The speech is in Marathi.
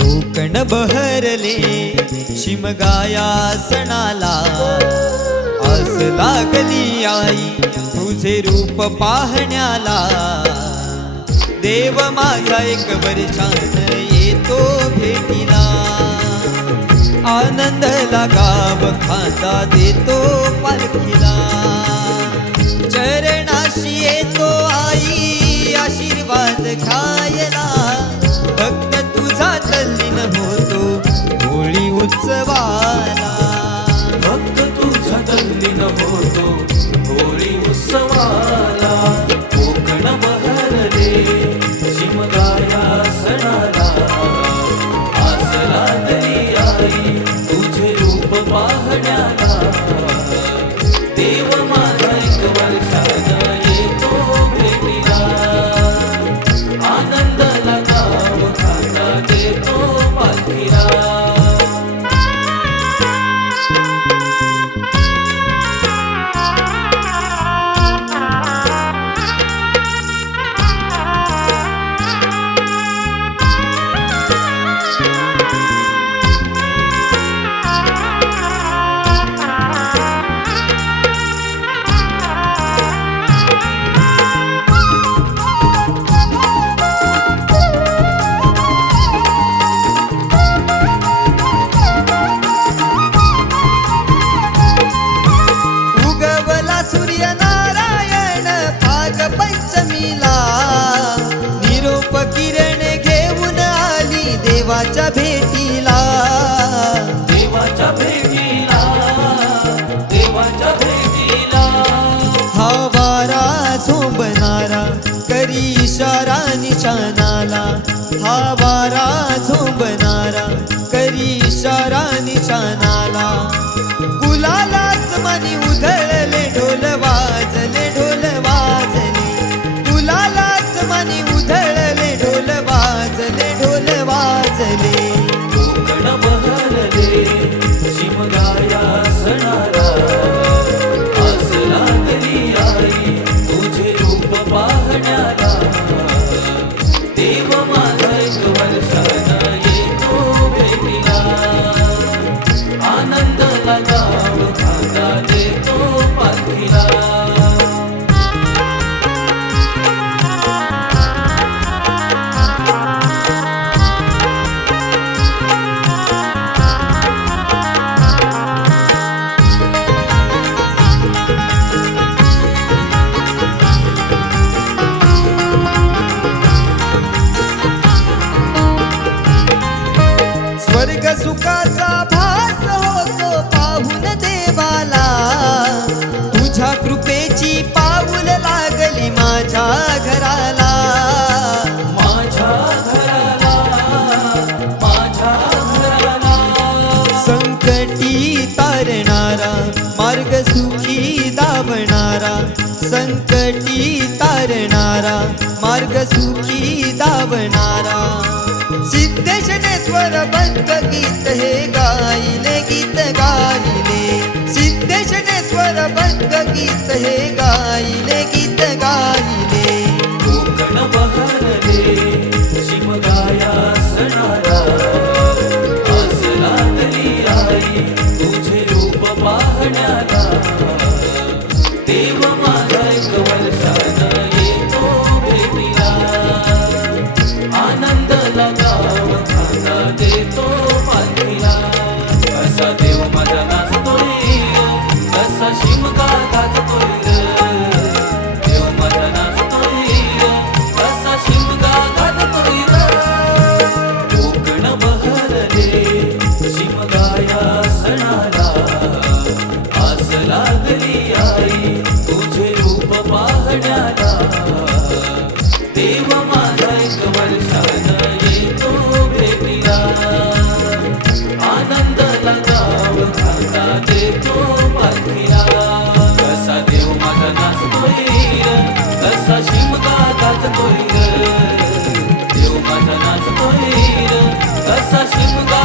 कोकण बहरले शिमगाया सणाला, आस लागली आई तुझे रूप पाहण्याला। देव माझा एक वर्षान येतो भेटीला, आनंद लागाव खांदा देतो पालखीला। चरणाशी येतो आई आशीर्वाद घ्यायला, भक्त तुझा तल्लीन होतो होळी उत्सवाला। भक्त तुझा तल्लीन होतो होळी उत्सवाला। कोकण बहरले शिमगाया सणाला, आस लागली आई तुझे रूप पाहण्याला। देव माझा एक वर्षान येतो भेटीला, आनंद लगाव खांदा देतो पालखीला। सूर्यनारायण भाग पंचमीला, निरोप किरण घेऊन आली देवाच्या भेटीला। देवाच्या भेटीला, देवाच्या भेटीला। हा वारा झोंबणारा करी इशारा निशाणाला, हा वारा झोंबणारा करी इशारा निशाणाला। गुलाल आसमानी उधळले ढोल वाजले, ढोल वाजले। गुलाल आसमानी उधळले ढोल वाजले, ढोल वाजले। कोकण बहरले शिमगाया सणाला, आस लागली आई तुझे रूप पाहण्याला। देव माझा एक वर्षान येतो भेटीला, आनंद लगाव खांदा देतो पालखीला। स्वर्ग सुखाचा भास होतो पाहून देवाला, तुझ्या कृपेची पाऊल लागली माझ्या घराला। माझ्या घराला, माझ्या घराला। संकटी तारणारा मार्ग सुखी दावणारा, संकटी तारणारा मार्ग सुखी दावणारा। सिद्धेशनेश्वर बंद गीत हे गायले, गीत गायले। सिद्धेशनेश्वर बंद गीत हे गायले, गीत गायले। कोकण बहरले शिमगाया सणाला, आस लागली आई तुझे रूप पाहण्याला। देव माझा एक वर्षान येतो भेटीला, आनंद लगाव खांदा देतो पालखीला। असा देव माझा नाचतोय, असा शिमगा गाजतोय ग। देव माझा नाचतोय, असा शिमगा गाजतोय ग। कोकण बहरले शिमगाया सणाला, आस लागली कसा शिमगा